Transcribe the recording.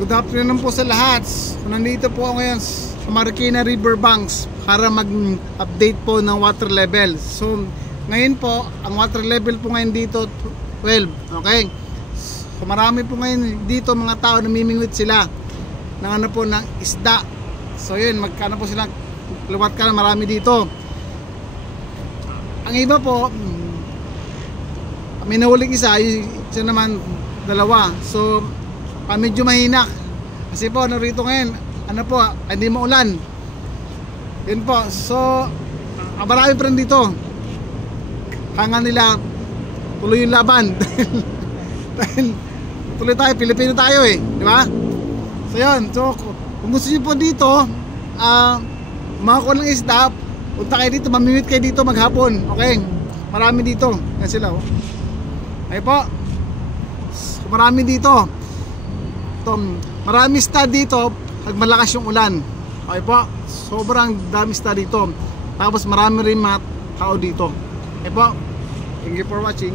Good afternoon po sa lahat. Nandito po ako ngayon sa Marikina River Banks para mag-update po ng water level. So ngayon po, ang water level po ngayon dito 12. Okay? So marami po ngayon dito mga tao namimingwit sila ng ano po ng isda. So yun, magkano po sila luwat ka na marami dito. Ang iba po may nahuling isa naman dalawa. So medyo mahina kasi po narito ngayon ano po, hindi maulan. Yun po. So marami pa rin dito. Hanga nila tuloy yung laban. Dahil tuloy tayo, Pilipino tayo eh, di ba? So yun, so kung gusto niyo po dito makakuha ng isda, punta kayo dito, mamimit kayo dito maghapon. Okay, marami dito. Yan sila oh. Ay po, so, marami dito. Marami isda dito pag malakas yung ulan. Okay po, sobrang dami isda dito. Tapos marami rin mga tao dito. Okay po, thank you for watching.